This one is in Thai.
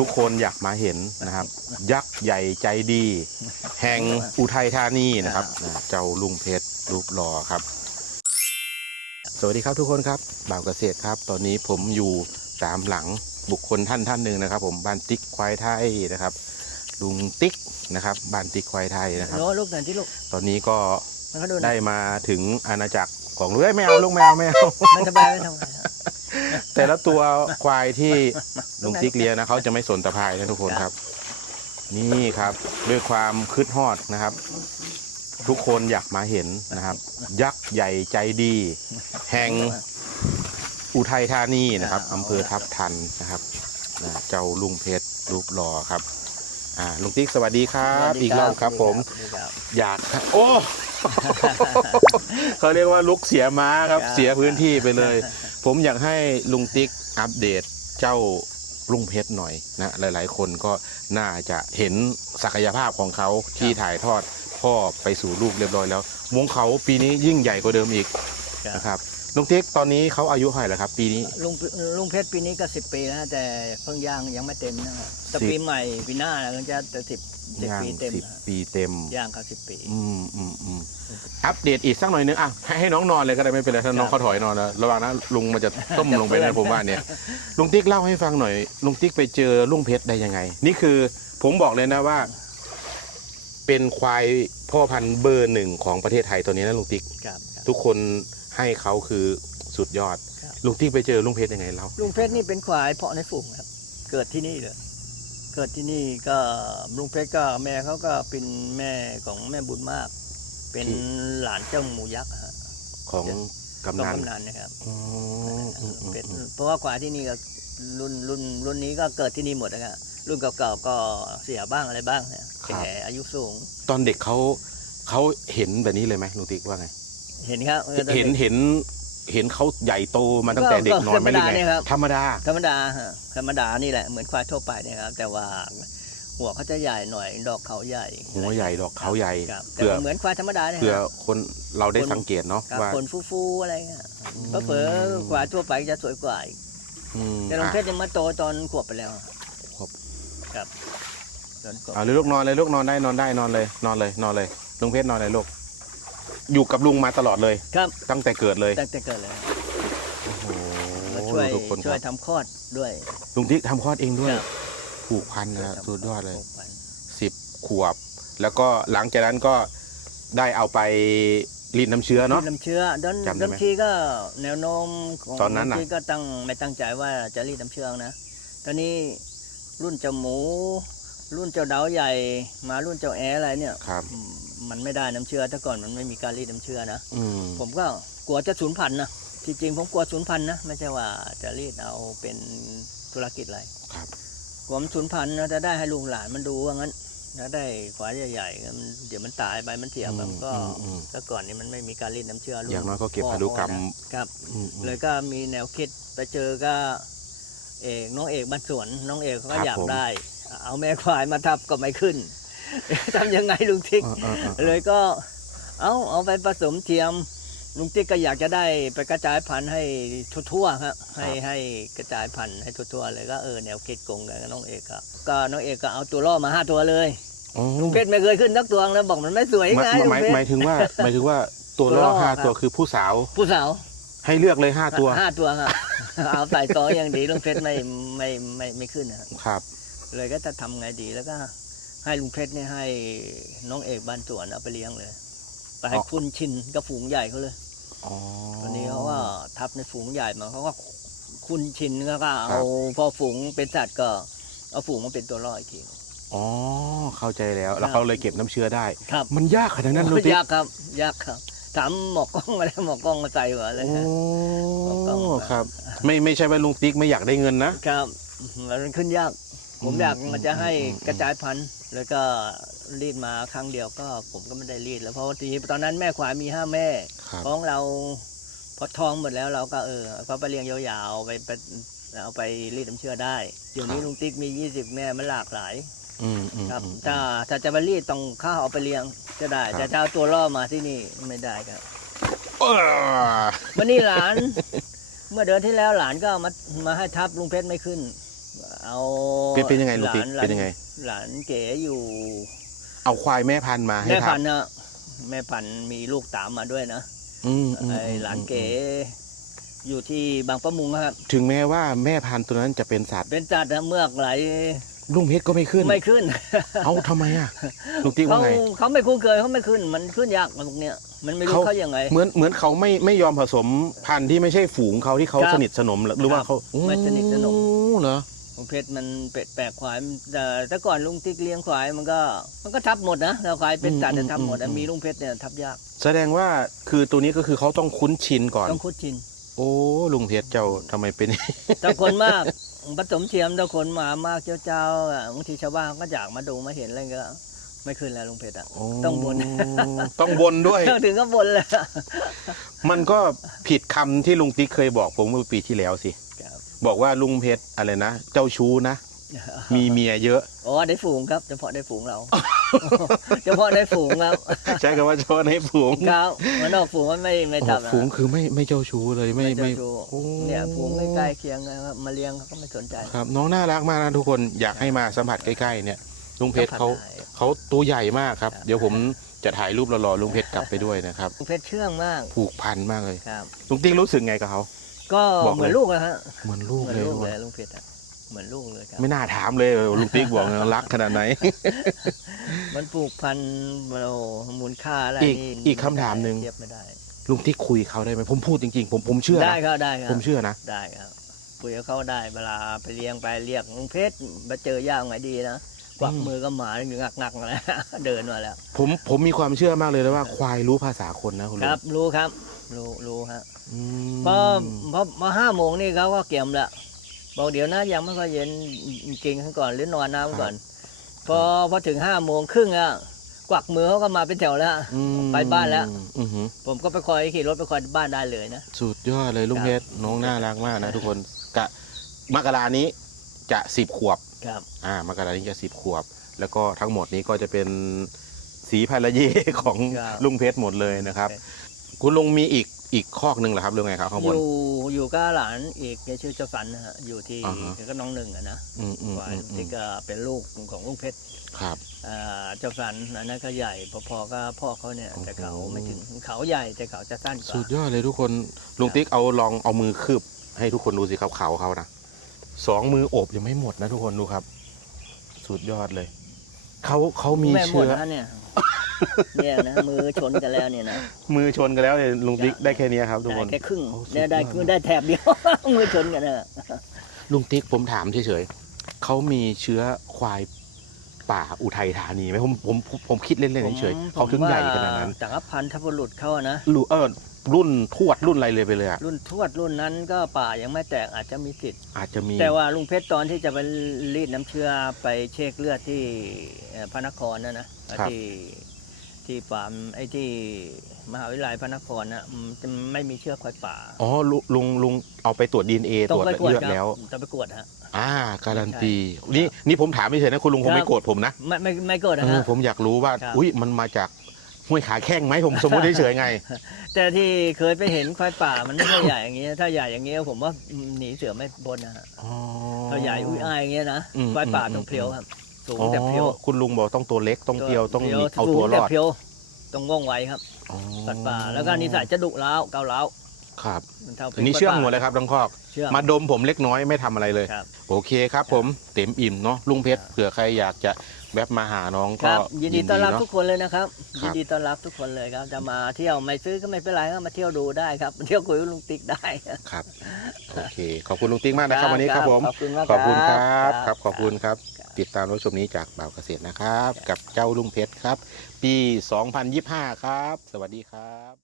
ทุกคนอยากมาเห็นนะครับ ยักษ์ใหญ่ใจดี แห่งอุทัยธานีนะครับนะเจ้าลุงเพชรรูปหล่อครับ สวัสดีครับทุกคนครับบ่าวเกษตรครับ ตอนนี้ผมอยู่ตามหลังบุคคลท่านท่านหนึ่งนะครับ ผมบ้านติ๊กควายไทยนะครับ ลุงติ๊กนะครับบ้านติ๊กควายไทยนะครับโน้ลูกหน่อยที่ลูกตอนนี้ก็มันก็ดูหน่ได้อยมาถึงอาณาจักรของเอ้ยไม่เอาลูกแมวไม่เอาไม่สบายไม่ทำไงครับ แต่ละตัวควายที่ลุงติ๊กเลี้ยงนะเขาจะไม่สนตะพายนะทุกคนครับ นี่ครับด้วยความคืดฮอดนะครับ ทุกคนอยากมาเห็นนะครับ ยักษ์ใหญ่ใจดี แห่งอุทัยธานีนะครับอำเภอทับทันนะครับนะเจ้าลุงเพชรรูปหล่อครับอ่าลุงติ๊กสวัสดีครับ อีกรอบครับผมสวัสดีครับอยากโอ้เขาเรียกว่าลุกเสียม้าครับครับเสียพื้นที่ไปเลย ผมอยากให้ลุงติ๊กอัปเดตเจ้าลุงเพชรหน่อยนะหลาย ๆ คนก็น่าจะเห็นศักยภาพของเขาที่ถ่ายทอดพ่อไปสู่ลูกเรียบร้อยแล้ววงเขาปีนี้ยิ่งใหญ่กว่าเดิมอีกนะครับ ลุงติ๊กตอนนี้เขาอายุเท่าไหร่แล้วครับ ปีนี้ ลุงลุงเพชรปีนี้ก็สิบปีแล้วแต่เพิ่งย่างยังไม่เต็มนะครับแต่สิบ ปีใหม่ปีหน้านะก็จะจะสิบสิบย่างปีเต็มสิบนะปีเต็ม ย่างเขาสิบปี อืมอืมอืมอัปเดตอีกสักหน่อยนึงอะให้ให้น้องนอนเลยก็ได้ไม่เป็นไรถ้าน้องครับเขาถอยนอนนะระวังนะลุงมันจะต้มจะลงไปเปื้นะอนผมว่าเนี่ยลุงติ๊กเล่าให้ฟังหน่อย ลุงติ๊กไปเจอลุงเพชรได้ยังไง นี่คือผมบอกเลยนะว่า เป็นควายพ่อพันธุ์เบอร์หนึ่งของประเทศไทยตัวนี้นะลุงติ๊ก ครับครับทุกคน ให้เขาคือสุดยอด ครับ ลุงติ๊กไปเจอลุงเพชรยังไงเล่าลุงเพชรนี่เป็นควายเพาะในฝูงครับ เกิดที่นี่เลย เกิดที่นี่ก็ลุงเพชรก็แม่เขาก็เป็นแม่ของแม่บุญมาก เป็นหลานเจ้าหมูยักษ์ฮะ ของกำก็นันกำนันนะครับอืมอืมอืมเป็นอืมเพราะว่าควายที่นี่ก็รุ่นรุ่นรุ่นนี้ก็เกิดที่นี่หมดนะครับรุ่นเก่าๆก็เสียบ้างอะไรบ้างเนี่ยแก่อายุสูง ตอนเด็กเขาเขาเห็นแบบนี้เลยไหมลุงติ๊กว่าไง เห็นครับเห็นเห็นเห็นเขาใหญ่โตมาตั้งแต่เด็กนอนไม่ได้ธรรมดาเนี่ยไงครับธรรมดาธรรมดาฮะธรรมดานี่แหละเหมือนควายทั่วไปเนี่ยครับ แต่ว่าหัวเขาจะใหญ่หน่อยดอกเขาใหญ่หัวใหญ่ดอกเขาใหญ่ครับแต่เพื่อเหมือนควายธรรมดาเนี่ยเพื่อครับคนเราได้คนสังเกตเนาะครับว่าขนฟูๆอะไรเงี้ยก็เผลอๆควายทั่วไปจะสวยกว่าอีกอืมแต่ลุงอะเพชรยังมาโตตอนขวบไปแล้วขวบครับตอนขวบเอาเลยลูกนอนเลยลูกนอนได้นอนได้นอนเลย นอนเลยนอนเลยลุงเพชรนอนเลยลูก อยู่กับลุงมาตลอดเลย ครับตั้งแต่เกิดเลยตั้งแต่เกิดเลยโอ้โหมาช่วยทุกคนคช่วยรับทำคลอดด้วยลุงติ๊กทำคลอดเองด้วยครับผูกพันนะครับช่วสุทำดยอดเลยคลอสิบขวบ แล้วก็หลังจากนั้นก็ได้เอาไปรีดน้ำเชื้อเนาะรีดน้ำเชื้อดนจำได้ไหมบางทีก็แนวโน้มของตอนนั้นน่ะบางทีก็ตั้งไม่ตั้งใจว่าจะรีดน้ำเชื้อนะตอนนี้รุ่นเจ้าหมู รุ่นเจ้าเดาใหญ่มารุ่นเจ้าแออะไรเนี่ยครับอื มมันไม่ได้น้ำเชื้อแต่ก่อนมันไม่มีการรีดน้ำเชื้อนะอืมผมก็กลัวจะสูญพันธุ์นะที่จริงผมกลัวสูญพันธุ์นะไม่ใช่ว่าจะรีดเอาเป็นธุรกิจอะไรครับกลัวมันสูญพันธุ์นะจะได้ให้ลูกหลานมันดูว่างั้นถ้าได้ควายใหญ่ๆมันเดี๋ยวมันตายไปมันเสียไปมันก็อืมอืม แต่ก่อนนี้มันไม่มีการรีดน้ำเชื้อรุ่อย่างน้อยก็เก็บพันธุกรรม ครับ อืมอืม เลยก็มีแนวคิดไปเจอก็เอกน้องเอกบ้านสวนน้องเอกเขาครัก็บอยากผม ได้ เอาแม่ควายมาทับก็ไม่ขึ้น ทำยังไงลุงทิกเออเออเออเลยก็ เอาเอาไปผสมเทียม ลุงติ๊กก็อยากจะได้ไปกระจายพันธุ์ให้ทั่วๆครับให้ให้กระจายพันธุ์ให้ทั่วๆเลยก็เออแนวคิดกงกันกับน้องเอกก็ก็น้องเอกก็เอาตัวล่อมาห้าตัวเลยอ๋อลุงเพชรไม่เคยขึ้นนักตัวแล้วบอกมันไม่สวยหมายไงลุหมางยเพชหมายรถึงว่าหมายถึงว่าตัวตัวล่ล่ออห้าครับตัวคือผู้สาว ผู้สาว ให้เลือกเลยห้าตัวห้าตัวครับเอาใส่ต่ออย่างดีลุงเพชรไม่ไม่ไม่ไม่ขึ้นนะครับครับเลยก็จะทำไงดีแล้วก็ ให้ลุงเพชรเนี่ยให้น้องเอกบ้านสวนเอาไปเลี้ยงเลยไปให้อ๋อคุณชินกับฝูงใหญ่เขาเลยอ๋อตอนนี้เขาก็ทับในฝูงใหญ่มาเขาก็คุ้นชินแล้วก็ครัเอาบพอฝูงเป็นสัตว์ก็ เอาฝูงมาเป็นตัวล่ออีกทีอ๋อเข้าใจแล้วแล้วครับเขาเลยเก็บน้ำเชื้อได้ครับมันยากขนาดนั้นเลยโอ้ยยากครับ ยากครับถามหมอกกล้องมาแล้วหมอกกล้องมาใส่หัวเลยโอ้ฮะบอกกล้องมาครับ ไม่ไม่ใช่ว่าลุงติ๊กไม่อยากได้เงินนะครับมันขึ้นยาก ผมอืมอยากมันจะให้อืมกระจายพันธุ์แล้วก็รีดมาครั้งเดียวก็ ผมก็ไม่ได้รีด แล้วเพราะว่าทีนี้ตอนนั้นแม่ขวายมีห้าแม่ครับท้องเราพอท้องหมดแล้วเราก็เออเขาไปเลี้ยงยาวๆไปไปเอาไปรีดน้ำเชื้อได้เดี๋ยวนี้ลุงติ๊กมียี่สิบแม่มันหลากหลายอืมอืมครับอืมถ้าถ้าจะไปรีดต้องข้าวเอาไปเลี้ยงจะได้ครับแต่ถ้าเอาตัวล่อมาที่นี่ไม่ได้ครับเออวันนี้หลาน เมื่อเดือนที่แล้วหลานก็เอามามาให้ทับลุงเพชรไม่ขึ้น เอาเป็นเป็นยังไงลุงติ๊กหาเป็นยังไง หลานเก๋อยู่เอาควายแม่พันธุ์มาให้แม่ทัพับนธุ์นะแม่พันธุ์มีลูกตามมาด้วยนะอืมอืมไอ้หลานเก๋อยู่ที่บางประมุงครับ ถึงแม้ว่าแม่พันธุ์ตัวนั้นจะเป็นสัตว์เป็นจัดนะเมือกไหลลุงเพชรก็ไม่ขึ้น ไม่ขึ้น เอาทำไมอะลุงติ๊กเขาว่าไง เขาไม่คุ้นเคยเขาไม่ขึ้น มันขึ้นยากมันตรงเนี้ยมันไม่รู้เขา เขายังไง เหมือนเหมือนเขาไม่ไม่ยอมผสมพันธุ์ที่ไม่ใช่ฝูงเขาที่เขาครับสนิทสนมหรือว่าครับเขาไม่สนิทสนมโอ้เหรอ ลุงเพชรมันเป็ดแปลกควายมันแต่แต่ก่อนลุงติ๊กเลี้ยงควายมันก็มันก็ทับหมดนะเราควายเป็นจัดเนี่ยทับหมดนะมีลุงเพชรเนี่ยทับยากแสดงว่าคือตัวนี้ก็คือเขาต้องคุ้นชินก่อน ต้องคุ้นชิน โอ้ลุงเพชรเจ้าทำไมเป็นถ้าคนมากผสมเทียมถ้าคนมามากเจ้าๆอะบางทีชาวบ้านก็อยากมาดูมาเห็นอะไรก็ ไม่ขึ้นแล้วลุงเพชรอะต้องบ่นต้องบนด้วยถึงก็บนเลยมันก็ผิดคำที่ลุงติ๊กเคยบอกผมเมื่อปีที่แล้วสิครั บบอกว่าลุงเพชรอะไรนะ เจ้าชู้นะ มีเมียเยอะ อ๋อได้ฝูงครับเฉพาะได้ฝูงเรา เฉพาะได้ฝูงครับ ใช้คำว่าชอบให้ฝูงครับมันออกฝูงมันไม่ไม่โอ้ทำนะฝูงคือไม่ไม่เจ้าชู้เลยไม่ไม่ไม่เจ้าชู้โอ้เนี่ยฝูงใกล้ๆเคียงกันครับมาเลี้ยงเขาก็ไม่สนใจ ครับ น้องน่ารักมากนะทุกคนอยากให้มาสัมผัสใกล้ๆเนี่ยลุงเพชรเขาสัมผัสได้เขาตัวใหญ่มากครับครับ เดี๋ยวผมจะถ่ายรูปรอๆลุงเพชรกลับไปด้วยนะครับลุงเพชรเชื่องมากผูกพันมากเลยครับลุงติ๊กรู้สึกไงกับเขา ก็บอกเลย เหมือนลูกนะฮะเหมือนลูกเหมือนเลยลูทุกกคเลนยลุงเพชรอะเหมือนลูกเลยครับ ไม่น่าถามเลยลุงติ๊กบอกรักขนาดไหน มันปลูกพันธุ์เรามูลค่าอะไรอีกนี่อีกคำถามหนึ่ง เทียบไม่ได้ลุงติ๊กคุยกับเขาได้ไหมผมพูดจริงๆ ผมผมเชื่อได้นะครับได้ครับผมเชื่อนะได้ครับคุยกับเขาได้เวลาไปเลี้ยงไปเรียกลุงเพชรมาเจอย่างไงดีนะกวักอืมมือก็หมาอยู่งักงักๆแล้วเดินมาแล้ว ผมผมมีความเชื่อมากเลยนะว่าควายรู้ภาษาคนนะคุณคลุงรับรู้ครับ รู้รู้ฮะอืม พอพอมาห้าโมงนี่เขาก็เกี่ยมละบอกเดี๋ยวนะยังไม่ค่อยเย็นกินกันก่อนหรือนอนน้ำก่อน พอพอถึงห้าโมงครึ่งอะกวักมือเขาก็มาเป็นแถวแล้วอืมไปบ้านแล้วอือหือผมก็ไปคอยขี่รถไปคอยบ้านได้เลยนะสุดยอดเลยลุงครับเพชรน้องน่ารักมากนะทุกคนกะมกรานี้จะสิบขวบครับอ่ามกรานี้จะสิบขวบ แล้วก็ทั้งหมดนี้ก็จะเป็นสีพายละเยของครับลุงเพชรหมดเลยนะครับ คุณลุงมีอีก อีกคอกหนึ่งเหรอครับเรื่องไงครับข้างอบนยู่อยู่กับหลานอีกแกชื่อเจ้าสันนะฮะอยู่ที่อ่าฮะ ก็น้องหนึ่งอะนะอืมอืมฝ่ายอืมอืที่มก็เป็นลูกของลุงเพชรครับ อ่าเจ้าสันอันนั้นก็ใหญ่พอๆก็พ่อเขาเนี่ยโอ้โหแต่เขาไม่ถึงเขาใหญ่แต่เขาจะสั้นกว่า สุดยอดเลยทุกคนลุงติ๊กเอาลองเอามือคืบ ให้ทุกคนดูสิครับเขาเขานะสองมือโอบยังไม่หมดนะทุกคนดูครับ สุดยอดเลยเขาเขามีแม่หมเชื้ดอนะเนี่ย เนี่ยนะมือชนกันแล้วเนี่ยนะมือชนกันแล้วเนี่ยลุงติ๊กครับได้แค่เนี้ยครับทุกได้คนแค่ครึ่งโอ้สุดเนี่ยได้ยอดคือได้แถบเดียว มือชนกันนะลุงติ๊กผมถามเฉยๆเขามีเชื้อควายป่าอุทัยธานีไหมผมผมผมผมคิดเล่นๆเฉยๆเขาถึงใหญ่ขนาดนั้นจักรพันธบุรุษเขาอะนะรูเออรุ่นทวดรุ่นอะไรเลยไปเลยอะรุ่นทวดรุ่นนั้นก็ป่ายังไม่แตกอาจจะมีสิทธิ์ อาจจะมีแต่ว่าลุงเพชรตอนที่จะไปรีดน้ำเชื้อไปเช็คเลือดที่เอ่อพระนครนะนะที่ ที่ฟาร์มไอ้ที่มหาวิทยาลัยพระนครนะมันจะไม่มีเชื้อควายป่าอ๋อลุลุงลุงเอาไปตรวจดีเอ็นเอตต้อรงวจไปกวดเลือดครับแล้วต้องไปกวดฮะอ่า การันตีนี่นี่ผมถามไม่เฉยนะคุณลุงคงครับไม่โกรธผมนะไม่ไม่ไม่กวดนะเออฮะผมอยากรู้ว่าครับอุ้ยมันมาจากห้วยขาแข้งไหมผมสมมติเฉยๆไง แต่ที่เคยไปเห็นควายป่ามันไม่ใช่ใหญ่อย่างเงี้ยถ้าใหญ่อย่างเงี้ยผมว่าหนีเสือไม่พ้นนะฮะอ๋อถ้าใหญ่อุ้ยอายอย่างเงี้ยนะอืมควายป่าอืมต้องเพลียวครับ สูงอ๋อแต่เพลียวคุณลุงบอกต้องตัวเล็กต้องเพียวต้องพลีมีเอาสูตัวงรแต่อดเพลียวต้องว่องไวครับอ๋อสัตว์ป่าแล้วก็นิสัยจะดุร้าวเการ้าวครับมันเท่าอันนี้เชื่องหมดเลยครับทั้งคอกเชื่องมาดมผมเล็กน้อยไม่ทำอะไรเลยครับโอเคครับผมเต็มอิ่มเนาะลุงเพชรครับเผื่อใครอยากจะแวบมาหาน้องคก็รับยินดีต้อนรับเนาะทุกคนเลยนะครับครับยินดีต้อนรับทุกคนเลยครับ จะมาเที่ยวไม่ซื้อก็ไม่เป็นไรก็มาเที่ยวดูได้ครับมาเที่ยวคุยกับลุงติ๊กได้ครับโอเคขอบคุณลุงติ๊กมากนะครับวันนี้ครับผมขอบคุณมากขอบคุณครับครับขอบคุณครับครับ ติดตามรับชมนี้จากบ่าวเกษตรนะครับ กับเจ้าลุงเพชรครับ ปี 2025 ครับ สวัสดีครับ